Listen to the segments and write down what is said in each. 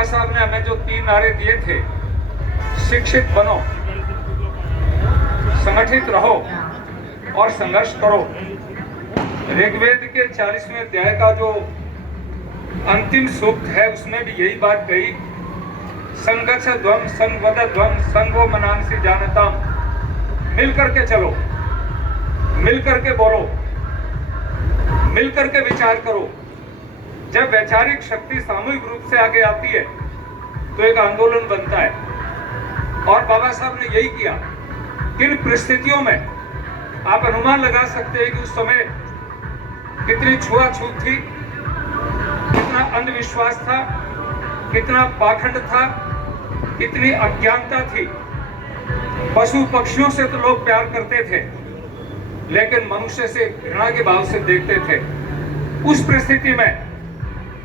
बाबा साहब ने हमें जो 3 नारे दिए थे, शिक्षित बनो, संगठित रहो और संघर्ष करो। ऋग्वेद के 40वें अध्याय का जो अंतिम सूक्त है उसमें भी यही बात कही, संगच्छ ध्वम संगवद ध्वम संगो मनांसि जानताम। मिल करके चलो, मिल करके बोलो, मिल करके विचार करो। जब वैचारिक शक्ति सामूहिक रूप से आगे आती है तो एक आंदोलन बनता है, और बाबा साहब ने यही किया। किन परिस्थितियों में आप अनुमान लगा सकते हैं कि उस समय कितनी छुआछूत थी, कितना अंधविश्वास था, कितना पाखंड था, कितनी अज्ञानता थी। पशु पक्षियों से तो लोग प्यार करते थे, लेकिन मनुष्य से घृणा के भाव से देखते थे। उस परिस्थिति में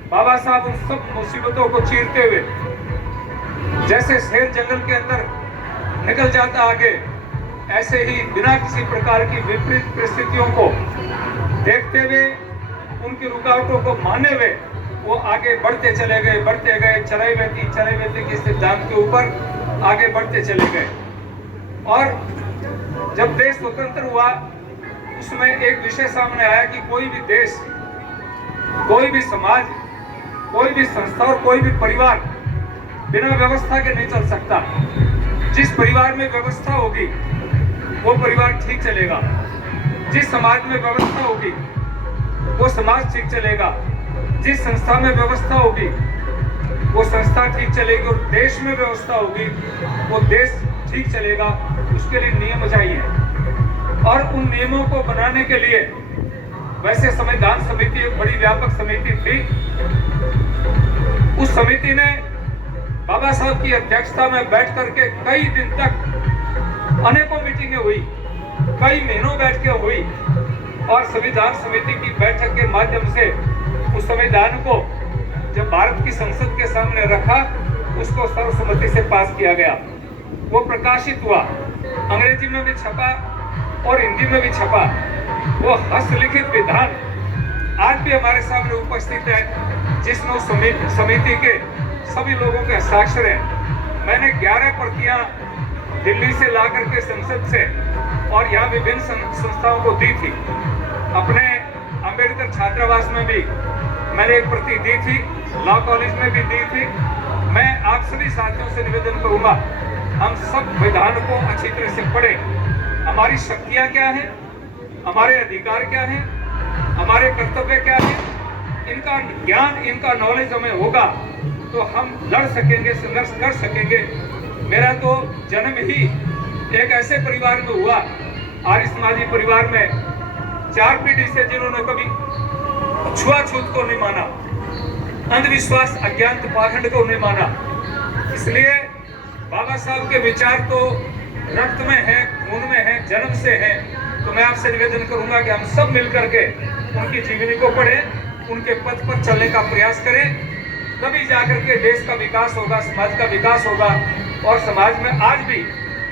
बाबा साहब उन सब मुसीबतों को चीरते हुए, जैसे शेर जंगल के अंदर निकल जाता आगे, ऐसे ही बिना किसी प्रकार की विपरीत परिस्थितियों को देखते हुए, उनकी रुकावटों को माने हुए वो आगे बढ़ते चले गए, बढ़ते गए। चरैवेति के सिद्धांत के ऊपर आगे बढ़ते चले गए। और जब देश स्वतंत्र हुआ, उसमें एक विषय सामने आया कि कोई भी देश, कोई भी समाज, कोई भी संस्था और कोई भी परिवार बिना व्यवस्था के नहीं चल सकता। जिस परिवार में व्यवस्था होगी वो परिवार ठीक चलेगा, जिस समाज में व्यवस्था होगी वो समाज ठीक चलेगा, जिस संस्था में व्यवस्था होगी वो संस्था ठीक चलेगी, और देश में व्यवस्था होगी वो देश ठीक चलेगा। उसके लिए नियम चाहिए, और उन नियमों को बनाने के लिए वैसे संविधान समिति एक बड़ी व्यापक समिति थी। उस समिति ने बाबा साहब की अध्यक्षता में बैठ करके कई दिन तक अनेकों मीटिंगें हुई, कई महीनों बैठ के हुई, और संविधान समिति की बैठक के माध्यम से उस संविधान को जब भारत की संसद के सामने रखा, उसको सर्वसम्मति से पास किया गया। वो प्रकाशित हुआ, अंग्रेजी में भी छपा और हिंदी में भी छपा। वो हस्तलिखित विधान आज भी हमारे सामने उपस्थित है, जिसमें उस समिति के सभी लोगों के हस्ताक्षर हैं। मैंने 11 प्रतियां दिल्ली से ला करके संसद से और यहाँ विभिन्न संस्थाओं को दी थी। अपने अंबेडकर छात्रावास में भी मैंने एक प्रति दी थी, लॉ कॉलेज में भी दी थी। मैं आप सभी साथियों से निवेदन करूंगा, हम सब विधान को अच्छी तरह से पढ़ें। हमारी शक्तियां क्या हैं, हमारे अधिकार क्या हैं, हमारे कर्तव्य क्या हैं, इनका ज्ञान, इनका नॉलेज हमें होगा तो हम लड़ सकेंगे, संघर्ष कर सकेंगे। मेरा तो जन्म ही एक ऐसे परिवार में हुआ, आर्य समाजी परिवार में, 4 पीढ़ी से, जिन्होंने कभी छुआछूत को नहीं माना, अंधविश्वास, अज्ञान, पाखंड को नहीं माना। इसलिए बाबा साहब के विचार तो रक्त में है, खून में है, जन्म से है। तो मैं आपसे निवेदन करूंगा कि हम सब मिलकर के उनकी जीवनी को पढ़ें, उनके पथ पर चलने का प्रयास करें। तभी जाकर के देश का विकास होगा, समाज का विकास होगा। और समाज में आज भी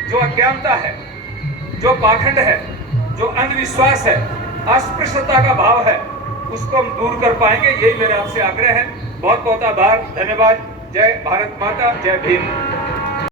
जो अज्ञानता है, जो पाखंड है, जो अंधविश्वास है, अस्पृश्यता का भाव है, उसको हम दूर कर पाएंगे। यही मेरा आपसे आग्रह है। बहुत बहुत आभार, धन्यवाद। जय भारत माता, जय भीम।